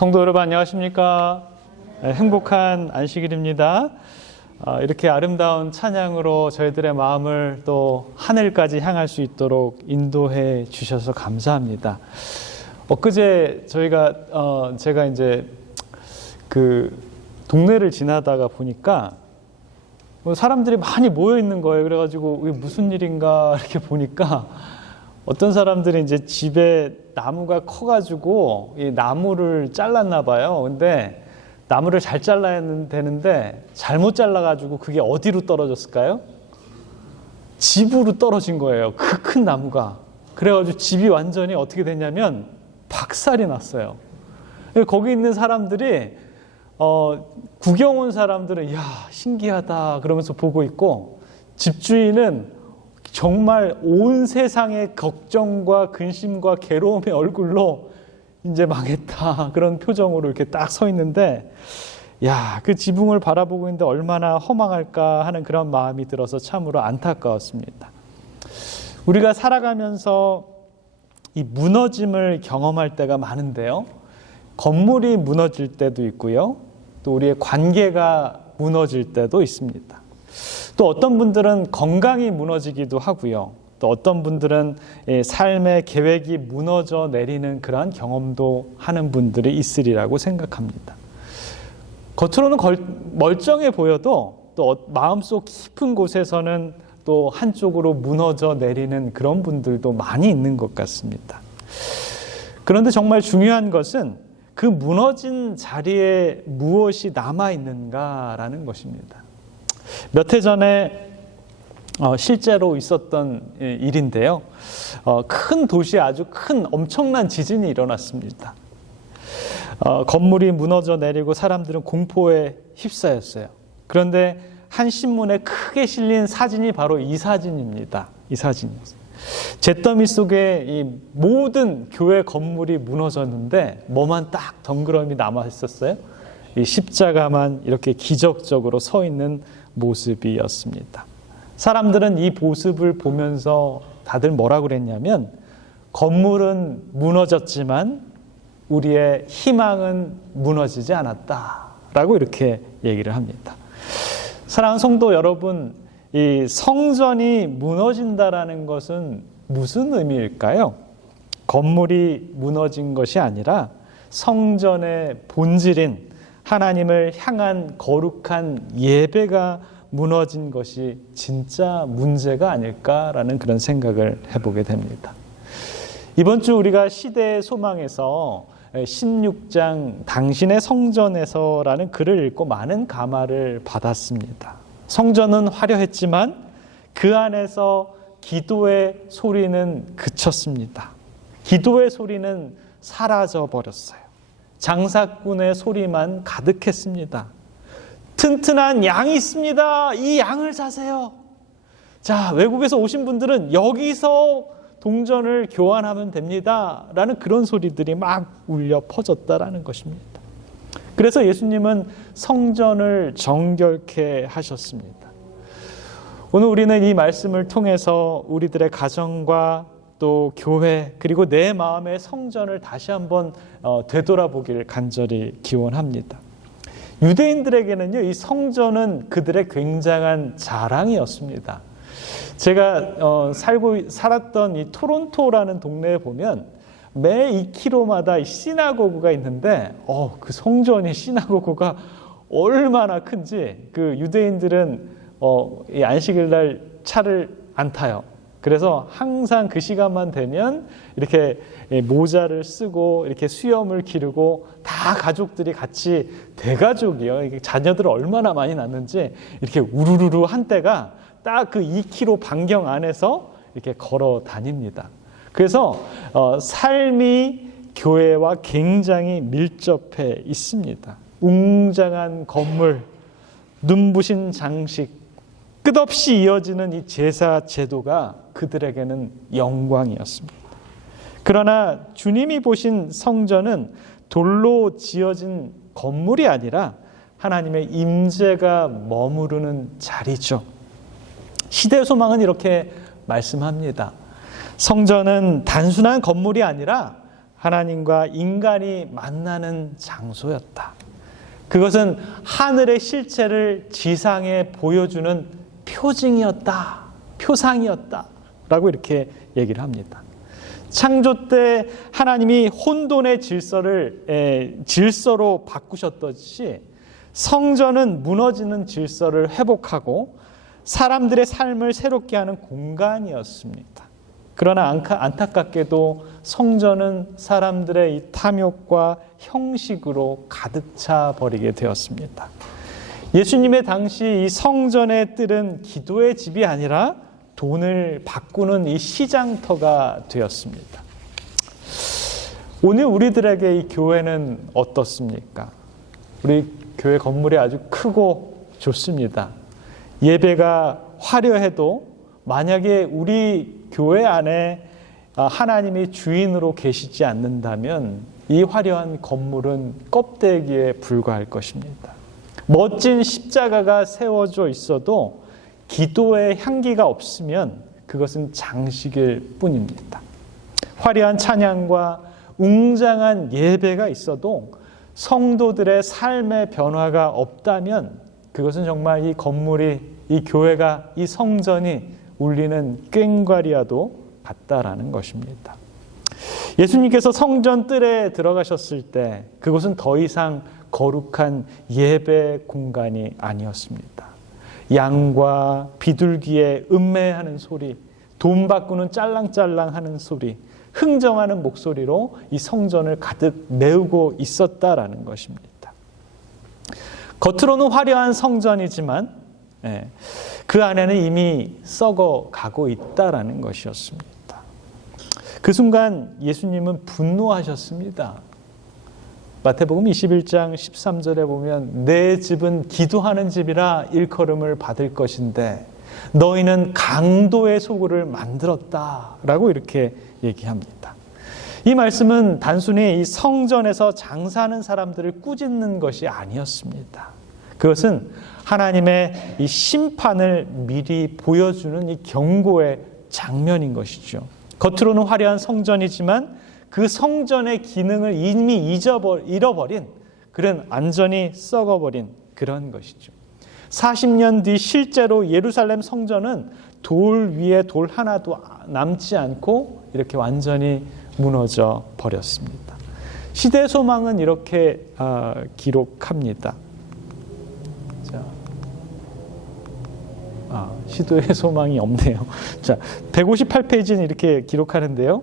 성도 여러분 안녕하십니까? 행복한 안식일입니다. 이렇게 아름다운 찬양으로 저희들의 마음을 또 하늘까지 향할 수 있도록 인도해 주셔서 감사합니다. 엊그제 제가 이제 그 동네를 지나다가 보니까 사람들이 많이 모여 있는 거예요. 그래가지고 이게 무슨 일인가 이렇게 보니까 어떤 사람들이 이제 집에 나무가 커가지고 이 나무를 잘랐나 봐요. 근데 나무를 잘 잘라야 되는데 잘못 잘라가지고 그게 어디로 떨어졌을까요? 집으로 떨어진 거예요. 그 큰 나무가. 그래가지고 집이 완전히 어떻게 됐냐면 박살이 났어요. 거기 있는 사람들이 구경 온 사람들은 야 신기하다 그러면서 보고 있고, 집주인은 정말 온 세상의 걱정과 근심과 괴로움의 얼굴로 이제 망했다 그런 표정으로 이렇게 딱 서 있는데, 야, 그 지붕을 바라보고 있는데 얼마나 허망할까 하는 그런 마음이 들어서 참으로 안타까웠습니다. 우리가 살아가면서 이 무너짐을 경험할 때가 많은데요, 건물이 무너질 때도 있고요, 또 우리의 관계가 무너질 때도 있습니다. 또 어떤 분들은 건강이 무너지기도 하고요. 또 어떤 분들은 삶의 계획이 무너져 내리는 그러한 경험도 하는 분들이 있으리라고 생각합니다. 겉으로는 멀쩡해 보여도 또 마음속 깊은 곳에서는 또 한쪽으로 무너져 내리는 그런 분들도 많이 있는 것 같습니다. 그런데 정말 중요한 것은 그 무너진 자리에 무엇이 남아있는가라는 것입니다. 몇 해 전에 실제로 있었던 일인데요. 큰 도시에 아주 큰 엄청난 지진이 일어났습니다. 건물이 무너져 내리고 사람들은 공포에 휩싸였어요. 그런데 한 신문에 크게 실린 사진이 바로 이 사진입니다. 이 사진이었어요. 잿더미 속에 이 모든 교회 건물이 무너졌는데 뭐만 딱 덩그러니 남아 있었어요? 이 십자가만 이렇게 기적적으로 서 있는 모습이었습니다. 사람들은 이 모습을 보면서 다들 뭐라고 그랬냐면, 건물은 무너졌지만 우리의 희망은 무너지지 않았다라고 이렇게 얘기를 합니다. 사랑하는 성도 여러분, 이 성전이 무너진다라는 것은 무슨 의미일까요? 건물이 무너진 것이 아니라 성전의 본질인 하나님을 향한 거룩한 예배가 무너진 것이 진짜 문제가 아닐까라는 그런 생각을 해보게 됩니다. 이번 주 우리가 시대의 소망에서 16장 당신의 성전에서라는 글을 읽고 많은 감화를 받았습니다. 성전은 화려했지만 그 안에서 기도의 소리는 그쳤습니다. 기도의 소리는 사라져 버렸어요. 장사꾼의 소리만 가득했습니다. 튼튼한 양이 있습니다. 이 양을 사세요. 자, 외국에서 오신 분들은 여기서 동전을 교환하면 됩니다. 라는 그런 소리들이 막 울려 퍼졌다라는 것입니다. 그래서 예수님은 성전을 정결케 하셨습니다. 오늘 우리는 이 말씀을 통해서 우리들의 가정과 또 교회 그리고 내 마음의 성전을 다시 한번 되돌아보기를 간절히 기원합니다. 유대인들에게는요, 이 성전은 그들의 굉장한 자랑이었습니다. 제가 살았던 이 토론토라는 동네에 보면 매 2km마다 시나고그가 있는데 그 성전이 시나고그가 얼마나 큰지, 그 유대인들은 이 안식일날 차를 안 타요. 그래서 항상 그 시간만 되면 이렇게 모자를 쓰고 이렇게 수염을 기르고 다 가족들이 같이 대가족이요. 자녀들을 얼마나 많이 낳는지 이렇게 우르르르 한때가 딱 그 2km 반경 안에서 이렇게 걸어 다닙니다. 그래서 삶이 교회와 굉장히 밀접해 있습니다. 웅장한 건물, 눈부신 장식, 끝없이 이어지는 이 제사 제도가 그들에게는 영광이었습니다. 그러나 주님이 보신 성전은 돌로 지어진 건물이 아니라 하나님의 임재가 머무르는 자리죠. 시대 소망은 이렇게 말씀합니다. 성전은 단순한 건물이 아니라 하나님과 인간이 만나는 장소였다. 그것은 하늘의 실체를 지상에 보여주는 표징이었다. 표상이었다. 라고 이렇게 얘기를 합니다. 창조 때 하나님이 혼돈의 질서로 바꾸셨듯이 성전은 무너지는 질서를 회복하고 사람들의 삶을 새롭게 하는 공간이었습니다. 그러나 안타깝게도 성전은 사람들의 이 탐욕과 형식으로 가득 차 버리게 되었습니다. 예수님의 당시 이 성전의 뜰은 기도의 집이 아니라 돈을 바꾸는 이 시장터가 되었습니다. 오늘 우리들에게 이 교회는 어떻습니까? 우리 교회 건물이 아주 크고 좋습니다. 예배가 화려해도 만약에 우리 교회 안에 하나님이 주인으로 계시지 않는다면 이 화려한 건물은 껍데기에 불과할 것입니다. 멋진 십자가가 세워져 있어도 기도의 향기가 없으면 그것은 장식일 뿐입니다. 화려한 찬양과 웅장한 예배가 있어도 성도들의 삶의 변화가 없다면 그것은 정말 이 건물이, 이 교회가, 이 성전이 울리는 꽹과리와도 같다라는 것입니다. 예수님께서 성전 뜰에 들어가셨을 때 그것은 더 이상 거룩한 예배 공간이 아니었습니다. 양과 비둘기의 음매하는 소리, 돈 바꾸는 짤랑짤랑하는 소리, 흥정하는 목소리로 이 성전을 가득 메우고 있었다라는 것입니다. 겉으로는 화려한 성전이지만 그 안에는 이미 썩어가고 있다라는 것이었습니다. 그 순간 예수님은 분노하셨습니다. 마태복음 21장 13절에 보면 내 집은 기도하는 집이라 일컬음을 받을 것인데 너희는 강도의 소굴을 만들었다라고 이렇게 얘기합니다. 이 말씀은 단순히 이 성전에서 장사하는 사람들을 꾸짖는 것이 아니었습니다. 그것은 하나님의 이 심판을 미리 보여주는 이 경고의 장면인 것이죠. 겉으로는 화려한 성전이지만 그 성전의 기능을 이미 잃어버린, 그런 완전히 썩어버린 그런 것이죠. 40년 뒤 실제로 예루살렘 성전은 돌 위에 돌 하나도 남지 않고 이렇게 완전히 무너져 버렸습니다. 시대 소망은 이렇게 기록합니다. 시도의 소망이 없네요. 자, 158페이지는 이렇게 기록하는데요.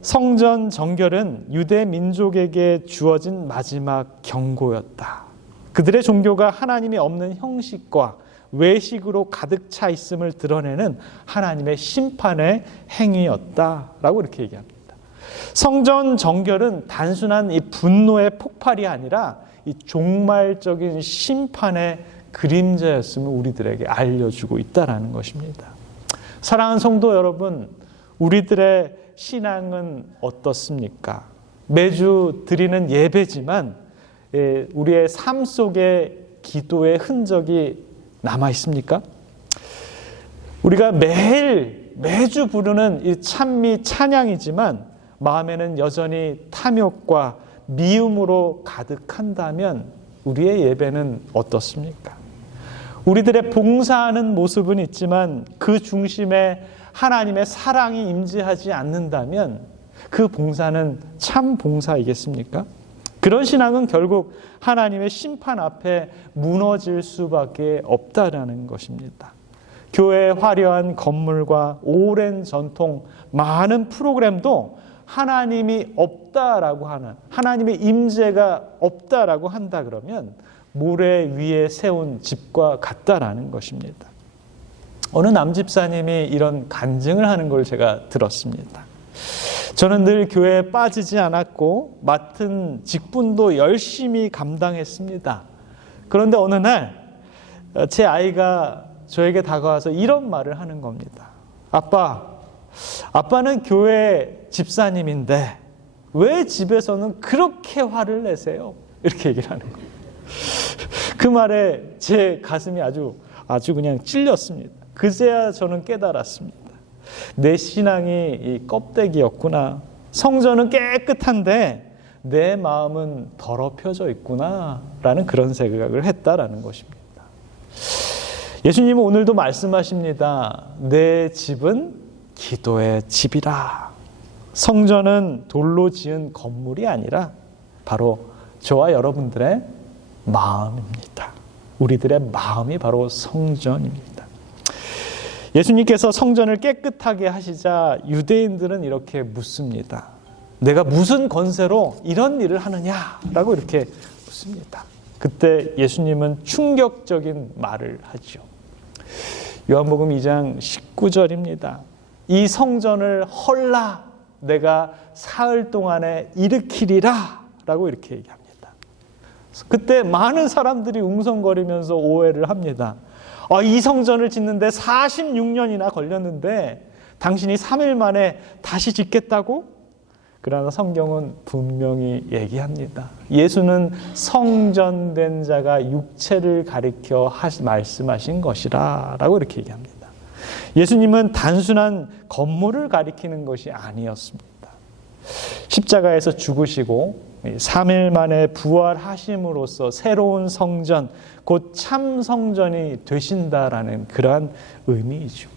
성전 정결은 유대 민족에게 주어진 마지막 경고였다. 그들의 종교가 하나님이 없는 형식과 외식으로 가득 차 있음을 드러내는 하나님의 심판의 행위였다라고 이렇게 얘기합니다. 성전 정결은 단순한 이 분노의 폭발이 아니라 이 종말적인 심판의 그림자였음을 우리들에게 알려주고 있다라는 것입니다. 사랑하는 성도 여러분, 우리들의 신앙은 어떻습니까? 매주 드리는 예배지만 우리의 삶 속에 기도의 흔적이 남아 있습니까? 우리가 매주 부르는 이 찬미 찬양이지만 마음에는 여전히 탐욕과 미움으로 가득한다면 우리의 예배는 어떻습니까? 우리들의 봉사하는 모습은 있지만 그 중심에 하나님의 사랑이 임재하지 않는다면 그 봉사는 참 봉사이겠습니까? 그런 신앙은 결국 하나님의 심판 앞에 무너질 수밖에 없다라는 것입니다. 교회의 화려한 건물과 오랜 전통, 많은 프로그램도 하나님이 없다라고 하는, 하나님의 임재가 없다라고 한다 그러면 모래 위에 세운 집과 같다라는 것입니다. 어느 남집사님이 이런 간증을 하는 걸 제가 들었습니다. 저는 늘 교회에 빠지지 않았고 맡은 직분도 열심히 감당했습니다. 그런데 어느 날 제 아이가 저에게 다가와서 이런 말을 하는 겁니다. 아빠는 교회 집사님인데 왜 집에서는 그렇게 화를 내세요? 이렇게 얘기를 하는 거예요. 그 말에 제 가슴이 아주 그냥 찔렸습니다. 그제야 저는 깨달았습니다. 내 신앙이 이 껍데기였구나. 성전은 깨끗한데 내 마음은 더럽혀져 있구나라는 그런 생각을 했다라는 것입니다. 예수님은 오늘도 말씀하십니다. 내 집은 기도의 집이라. 성전은 돌로 지은 건물이 아니라 바로 저와 여러분들의 마음입니다. 우리들의 마음이 바로 성전입니다. 예수님께서 성전을 깨끗하게 하시자 유대인들은 이렇게 묻습니다. 내가 무슨 권세로 이런 일을 하느냐라고 이렇게 묻습니다. 그때 예수님은 충격적인 말을 하죠. 요한복음 2장 19절입니다. 이 성전을 헐라 내가 사흘 동안에 일으키리라 라고 이렇게 얘기합니다. 그때 많은 사람들이 웅성거리면서 오해를 합니다. 이 성전을 짓는데 46년이나 걸렸는데 당신이 3일 만에 다시 짓겠다고? 그러나 성경은 분명히 얘기합니다. 예수는 성전된 자가 육체를 가리켜 말씀하신 것이라 라고 이렇게 얘기합니다. 예수님은 단순한 건물을 가리키는 것이 아니었습니다. 십자가에서 죽으시고 3일 만에 부활하심으로써 새로운 성전, 곧 참 성전이 되신다라는 그러한 의미이죠.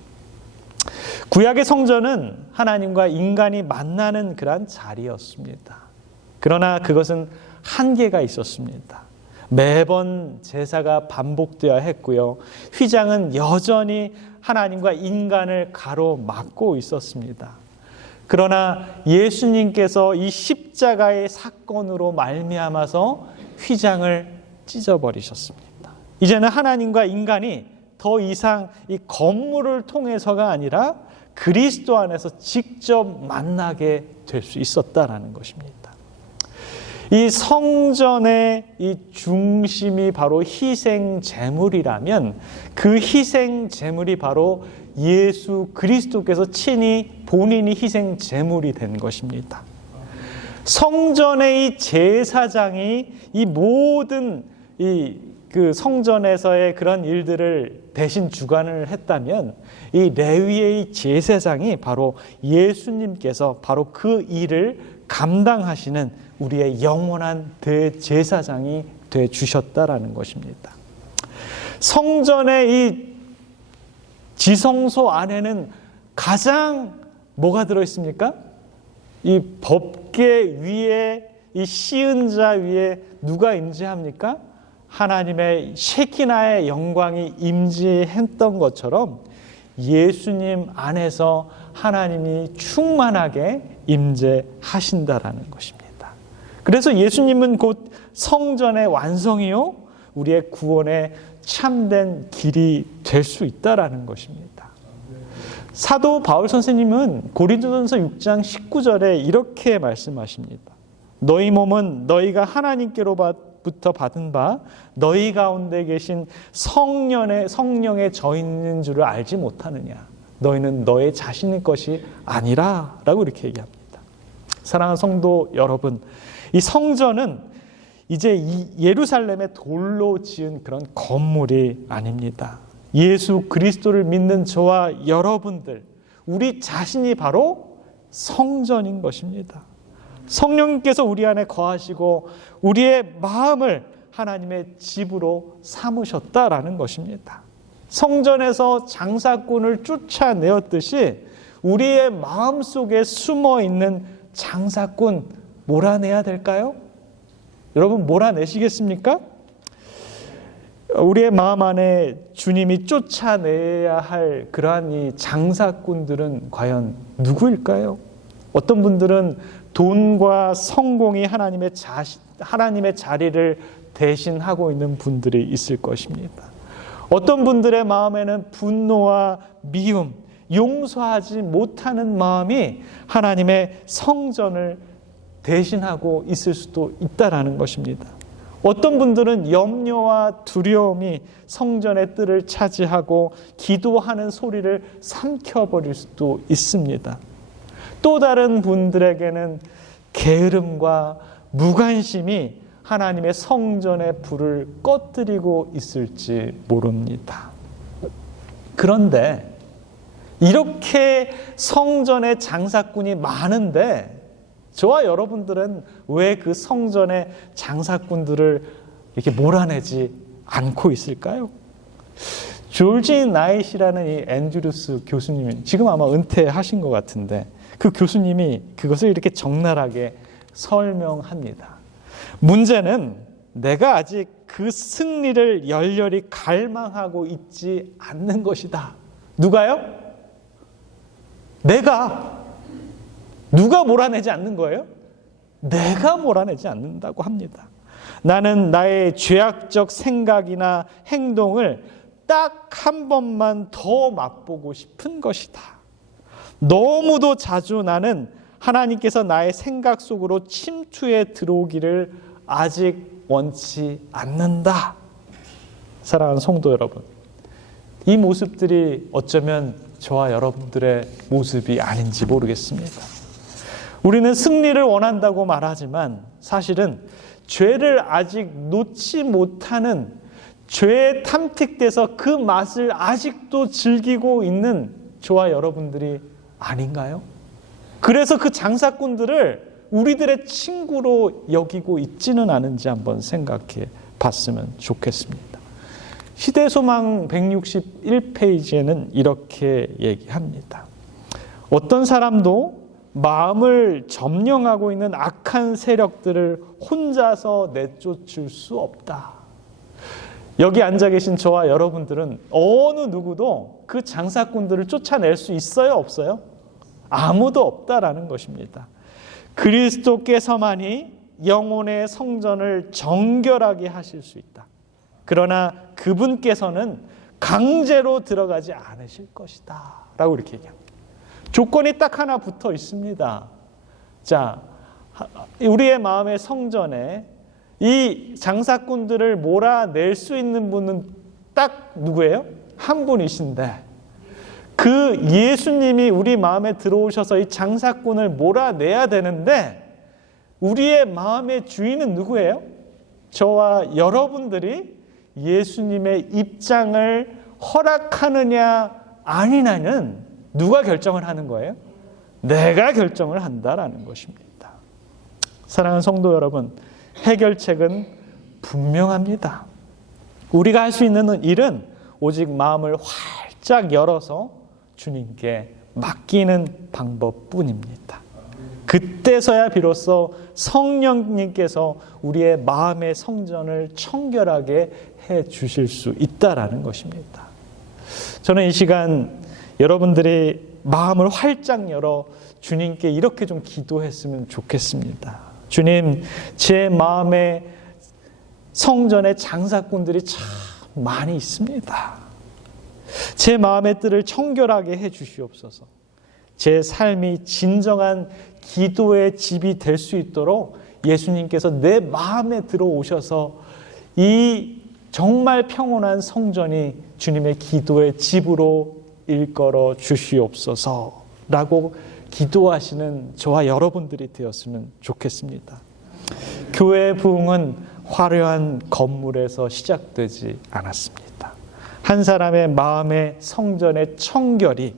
구약의 성전은 하나님과 인간이 만나는 그러한 자리였습니다. 그러나 그것은 한계가 있었습니다. 매번 제사가 반복되어야 했고요. 휘장은 여전히 하나님과 인간을 가로막고 있었습니다. 그러나 예수님께서 이 십자가의 사건으로 말미암아서 휘장을 찢어버리셨습니다. 이제는 하나님과 인간이 더 이상 이 건물을 통해서가 아니라 그리스도 안에서 직접 만나게 될 수 있었다라는 것입니다. 이 성전의 이 중심이 바로 희생 제물이라면 그 희생 제물이 바로 예수 그리스도께서 친히 본인이 희생 제물이 된 것입니다. 성전의 이 제사장이 이 모든 그 성전에서의 그런 일들을 대신 주관을 했다면 이 레위의 제사장이 바로 예수님께서 바로 그 일을 감당하시는 우리의 영원한 대제사장이 돼 주셨다라는 것입니다. 성전의 이 지성소 안에는 가장 뭐가 들어 있습니까? 이 법궤 위에 이 시은 자 위에 누가 임재합니까? 하나님의 셰키나의 영광이 임재했던 것처럼 예수님 안에서 하나님이 충만하게 임재하신다라는 것입니다. 그래서 예수님은 곧 성전의 완성이요 우리의 구원의 참된 길이 될 수 있다라는 것입니다. 사도 바울 선생님은 고린도전서 6장 19절에 이렇게 말씀하십니다. 너희 몸은 너희가 하나님께로부터 받은 바 너희 가운데 계신 성령에 져 있는 줄을 알지 못하느냐. 너희는 너의 자신의 것이 아니라 라고 이렇게 얘기합니다. 사랑하는 성도 여러분, 이 성전은 이제 이 예루살렘의 돌로 지은 그런 건물이 아닙니다. 예수 그리스도를 믿는 저와 여러분들, 우리 자신이 바로 성전인 것입니다. 성령님께서 우리 안에 거하시고 우리의 마음을 하나님의 집으로 삼으셨다라는 것입니다. 성전에서 장사꾼을 쫓아내었듯이 우리의 마음속에 숨어있는 장사꾼 몰아내야 될까요? 여러분 몰아내시겠습니까? 우리의 마음 안에 주님이 쫓아내야 할 그러한 이 장사꾼들은 과연 누구일까요? 어떤 분들은 돈과 성공이 하나님의 자리를 대신하고 있는 분들이 있을 것입니다. 어떤 분들의 마음에는 분노와 미움, 용서하지 못하는 마음이 하나님의 성전을 대신하고 있을 수도 있다라는 것입니다. 어떤 분들은 염려와 두려움이 성전의 뜰을 차지하고 기도하는 소리를 삼켜버릴 수도 있습니다. 또 다른 분들에게는 게으름과 무관심이 하나님의 성전의 불을 꺼뜨리고 있을지 모릅니다. 그런데 이렇게 성전의 장사꾼이 많은데 저와 여러분들은 왜 그 성전의 장사꾼들을 이렇게 몰아내지 않고 있을까요? 졸지 나잇이라는 이 앤드루스 교수님이 지금 아마 은퇴하신 것 같은데 그 교수님이 그것을 이렇게 적나라하게 설명합니다. 문제는 내가 아직 그 승리를 열렬히 갈망하고 있지 않는 것이다. 누가요? 누가 몰아내지 않는 거예요? 내가 몰아내지 않는다고 합니다. 나는 나의 죄악적 생각이나 행동을 딱 한 번만 더 맛보고 싶은 것이다. 너무도 자주 나는 하나님께서 나의 생각 속으로 침투해 들어오기를 아직 원치 않는다. 사랑하는 성도 여러분, 이 모습들이 어쩌면 저와 여러분들의 모습이 아닌지 모르겠습니다. 우리는 승리를 원한다고 말하지만 사실은 죄를 아직 놓지 못하는 죄에 탐틱돼서 그 맛을 아직도 즐기고 있는 저와 여러분들이 아닌가요? 그래서 그 장사꾼들을 우리들의 친구로 여기고 있지는 않은지 한번 생각해 봤으면 좋겠습니다. 시대소망 161페이지에는 이렇게 얘기합니다. 어떤 사람도 마음을 점령하고 있는 악한 세력들을 혼자서 내쫓을 수 없다. 여기 앉아 계신 저와 여러분들은 어느 누구도 그 장사꾼들을 쫓아낼 수 있어요? 없어요? 아무도 없다라는 것입니다. 그리스도께서만이 영혼의 성전을 정결하게 하실 수 있다. 그러나 그분께서는 강제로 들어가지 않으실 것이다. 라고 이렇게 얘기합니다. 조건이 딱 하나 붙어 있습니다. 자, 우리의 마음의 성전에 이 장사꾼들을 몰아낼 수 있는 분은 딱 누구예요? 한 분이신데 그 예수님이 우리 마음에 들어오셔서 이 장사꾼을 몰아내야 되는데 우리의 마음의 주인은 누구예요? 저와 여러분들이 예수님의 입장을 허락하느냐 아니냐는 누가 결정을 하는 거예요? 내가 결정을 한다라는 것입니다. 사랑하는 성도 여러분, 해결책은 분명합니다. 우리가 할 수 있는 일은 오직 마음을 활짝 열어서 주님께 맡기는 방법뿐입니다. 그때서야 비로소 성령님께서 우리의 마음의 성전을 청결하게 해 주실 수 있다라는 것입니다. 저는 이 시간 여러분들이 마음을 활짝 열어 주님께 이렇게 좀 기도했으면 좋겠습니다. 주님, 제 마음에 성전에 장사꾼들이 참 많이 있습니다. 제 마음의 뜰을 청결하게 해 주시옵소서. 제 삶이 진정한 기도의 집이 될 수 있도록 예수님께서 내 마음에 들어오셔서 이 정말 평온한 성전이 주님의 기도의 집으로 일컬어 주시옵소서라고 기도하시는 저와 여러분들이 되었으면 좋겠습니다. 교회의 부흥은 화려한 건물에서 시작되지 않았습니다. 한 사람의 마음의 성전의 청결이,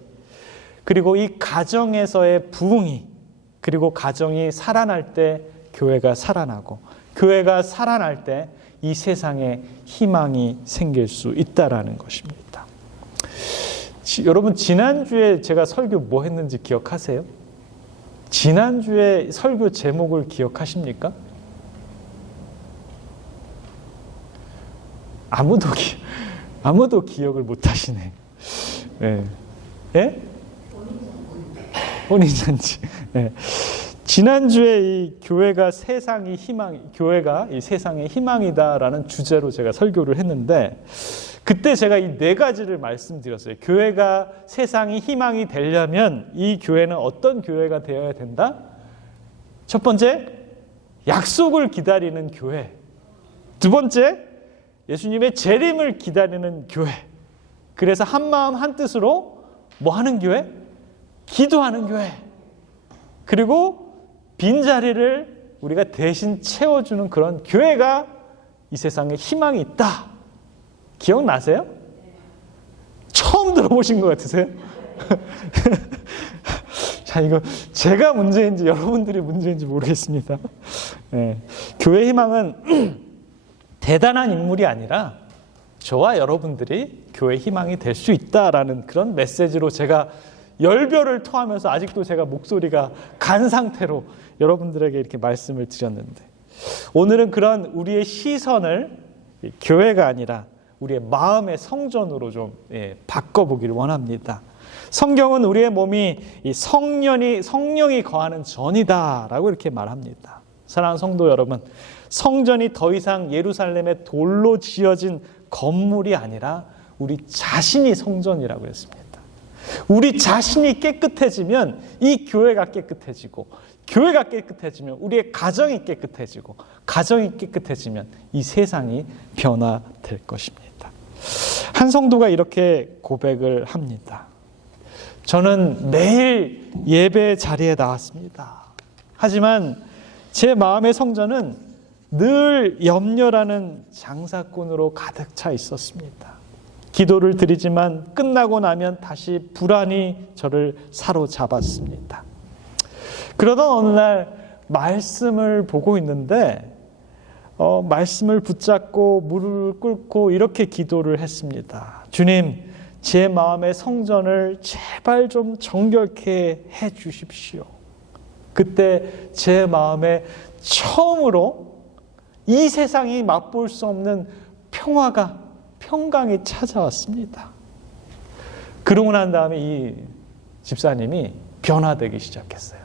그리고 이 가정에서의 부흥이, 그리고 가정이 살아날 때 교회가 살아나고, 교회가 살아날 때 이 세상에 희망이 생길 수 있다라는 것입니다. 여러분, 지난주에 제가 설교 뭐 했는지 기억하세요? 지난주에 설교 제목을 기억하십니까? 아무도 기억을 못 하시네. 네. 예? 혼인잔치. 네. 지난주에 이 교회가 이 세상의 희망이다라는 주제로 제가 설교를 했는데, 그때 제가 이 네 가지를 말씀드렸어요. 교회가 세상의 희망이 되려면 이 교회는 어떤 교회가 되어야 된다? 첫 번째, 약속을 기다리는 교회. 두 번째, 예수님의 재림을 기다리는 교회. 그래서 한 마음 한 뜻으로 뭐 하는 교회? 기도하는 교회. 그리고 빈자리를 우리가 대신 채워주는 그런 교회가 이 세상에 희망이 있다. 기억나세요? 처음 들어보신 것 같으세요? 자, 이거 제가 문제인지 여러분들이 문제인지 모르겠습니다. 네. 교회 희망은 대단한 인물이 아니라 저와 여러분들이 교회 희망이 될 수 있다라는 그런 메시지로 제가 열별을 토하면서 아직도 제가 목소리가 간 상태로 여러분들에게 이렇게 말씀을 드렸는데, 오늘은 그런 우리의 시선을 교회가 아니라 우리의 마음의 성전으로 좀 바꿔보기를 원합니다. 성경은 우리의 몸이 이 성령이 거하는 전이다라고 이렇게 말합니다. 사랑하는 성도 여러분, 성전이 더 이상 예루살렘의 돌로 지어진 건물이 아니라 우리 자신이 성전이라고 했습니다. 우리 자신이 깨끗해지면 이 교회가 깨끗해지고, 교회가 깨끗해지면 우리의 가정이 깨끗해지고, 가정이 깨끗해지면 이 세상이 변화될 것입니다. 한 성도가 이렇게 고백을 합니다. 저는 매일 예배 자리에 나왔습니다. 하지만 제 마음의 성전은 늘 염려라는 장사꾼으로 가득 차 있었습니다. 기도를 드리지만 끝나고 나면 다시 불안이 저를 사로잡았습니다. 그러던 어느 날 말씀을 보고 있는데 말씀을 붙잡고 무릎을 꿇고 이렇게 기도를 했습니다. 주님, 제 마음의 성전을 제발 좀 정결케 해 주십시오. 그때 제 마음에 처음으로 이 세상이 맛볼 수 없는 평강이 찾아왔습니다. 그러고 난 다음에 이 집사님이 변화되기 시작했어요.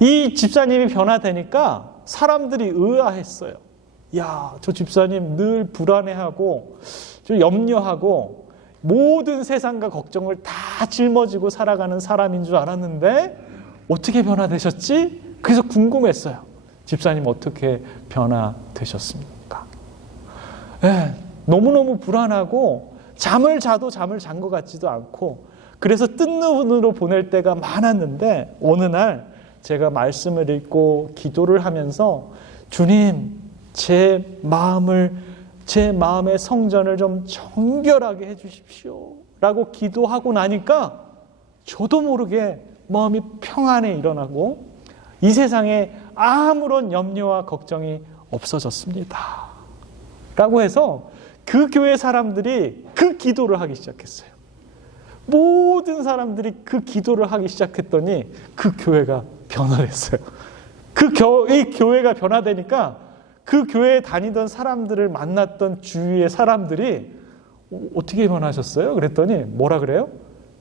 이 집사님이 변화되니까 사람들이 의아했어요. 야, 저 집사님 늘 불안해하고 좀 염려하고 모든 세상과 걱정을 다 짊어지고 살아가는 사람인 줄 알았는데 어떻게 변화되셨지? 그래서 궁금했어요. 집사님 어떻게 변화되셨습니까? 너무너무 불안하고 잠을 자도 잠을 잔 것 같지도 않고, 그래서 뜬 눈으로 보낼 때가 많았는데 어느 날 제가 말씀을 읽고 기도를 하면서 주님, 제 마음의 성전을 좀 정결하게 해주십시오 라고 기도하고 나니까 저도 모르게 마음이 평안에 일어나고 이 세상에 아무런 염려와 걱정이 없어졌습니다 라고 해서 그 교회 사람들이 그 기도를 하기 시작했어요. 모든 사람들이 그 기도를 하기 시작했더니 그 교회가 변화됐어요. 이 교회가 변화되니까 그 교회에 다니던 사람들을 만났던 주위의 사람들이 어떻게 변하셨어요? 그랬더니 뭐라 그래요?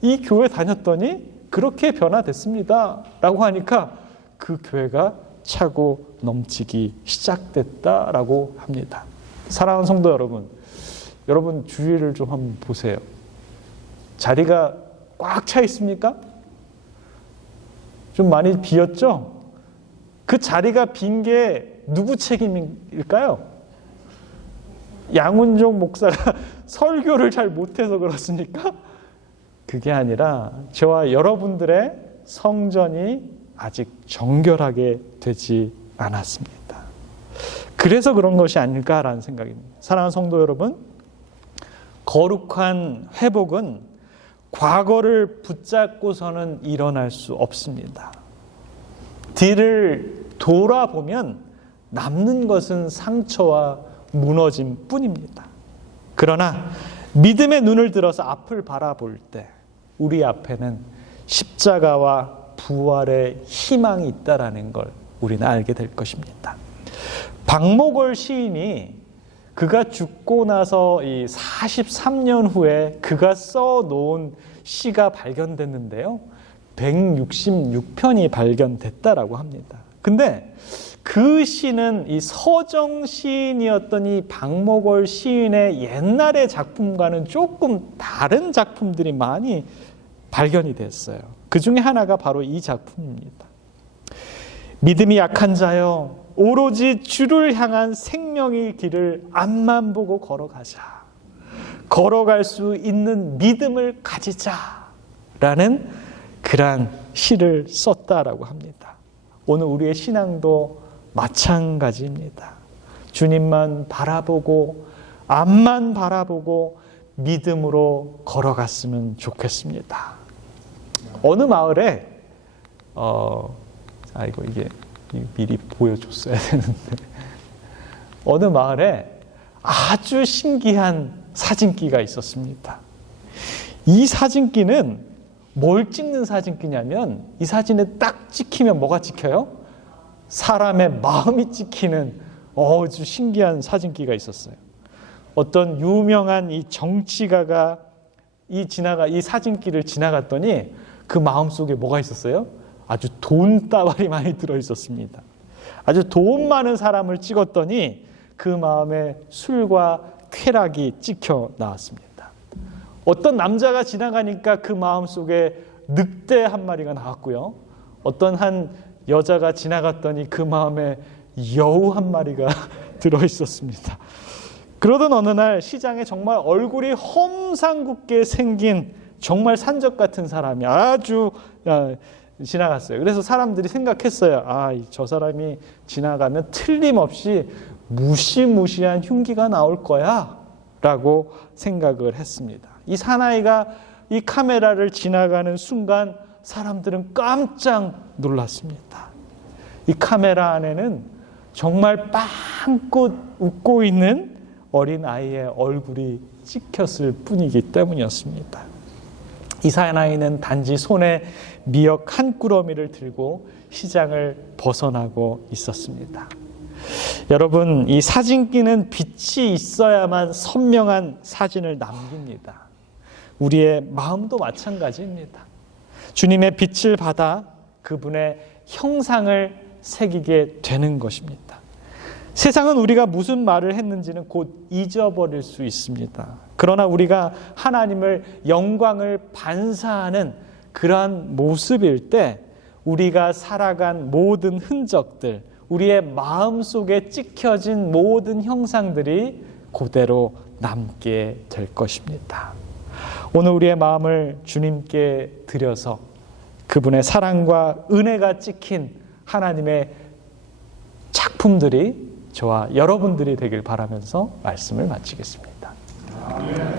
이 교회 다녔더니 그렇게 변화됐습니다 라고 하니까 그 교회가 차고 넘치기 시작됐다라고 합니다. 사랑하는 성도 여러분 주위를 좀 한번 보세요. 자리가 꽉 차 있습니까? 좀 많이 비었죠? 그 자리가 빈 게 누구 책임일까요? 양훈종 목사가 설교를 잘 못해서 그렇습니까? 그게 아니라 저와 여러분들의 성전이 아직 정결하게 되지 않았습니다. 그래서 그런 것이 아닐까라는 생각입니다. 사랑하는 성도 여러분, 거룩한 회복은 과거를 붙잡고서는 일어날 수 없습니다. 뒤를 돌아보면 남는 것은 상처와 무너짐 뿐입니다. 그러나 믿음의 눈을 들어서 앞을 바라볼 때 우리 앞에는 십자가와 부활의 희망이 있다라는 걸 우리는 알게 될 것입니다. 박목월 시인이 그가 죽고 나서 이 43년 후에 그가 써놓은 시가 발견됐는데요. 166편이 발견됐다라고 합니다. 근데 그 시는 이 서정 시인이었던 이 박목월 시인의 옛날의 작품과는 조금 다른 작품들이 많이 발견이 됐어요. 그 중에 하나가 바로 이 작품입니다. 믿음이 약한 자여, 오로지 주를 향한 생명의 길을 앞만 보고 걸어가자. 걸어갈 수 있는 믿음을 가지자라는 그러한 시를 썼다라고 합니다. 오늘 우리의 신앙도 마찬가지입니다. 주님만 바라보고 앞만 바라보고 믿음으로 걸어갔으면 좋겠습니다. 어느 마을에 이게 미리 보여줬어야 되는데 어느 마을에 아주 신기한 사진기가 있었습니다. 이 사진기는 뭘 찍는 사진기냐면 이 사진에 딱 찍히면 뭐가 찍혀요? 사람의 마음이 찍히는 아주 신기한 사진기가 있었어요. 어떤 유명한 이 정치가가 이 사진기를 지나갔더니 그 마음속에 뭐가 있었어요? 아주 돈다발이 많이 들어있었습니다. 아주 돈 많은 사람을 찍었더니 그 마음에 술과 쾌락이 찍혀 나왔습니다. 어떤 남자가 지나가니까 그 마음속에 늑대 한 마리가 나왔고요. 어떤 한 여자가 지나갔더니 그 마음에 여우 한 마리가 들어있었습니다. 그러던 어느 날 시장에 정말 얼굴이 험상궂게 생긴 정말 산적 같은 사람이 아주 지나갔어요. 그래서 사람들이 생각했어요. 저 사람이 지나가면 틀림없이 무시무시한 흉기가 나올 거야 라고 생각을 했습니다. 이 사나이가 이 카메라를 지나가는 순간 사람들은 깜짝 놀랐습니다. 이 카메라 안에는 정말 빵긋 웃고 있는 어린 아이의 얼굴이 찍혔을 뿐이기 때문이었습니다. 이 사나이는 단지 손에 미역 한 꾸러미를 들고 시장을 벗어나고 있었습니다. 여러분, 이 사진기는 빛이 있어야만 선명한 사진을 남깁니다. 우리의 마음도 마찬가지입니다. 주님의 빛을 받아 그분의 형상을 새기게 되는 것입니다. 세상은 우리가 무슨 말을 했는지는 곧 잊어버릴 수 있습니다. 그러나 우리가 하나님을 영광을 반사하는 그러한 모습일 때 우리가 살아간 모든 흔적들, 우리의 마음속에 찍혀진 모든 형상들이 그대로 남게 될 것입니다. 오늘 우리의 마음을 주님께 드려서 그분의 사랑과 은혜가 찍힌 하나님의 작품들이 저와 여러분들이 되길 바라면서 말씀을 마치겠습니다. 아멘.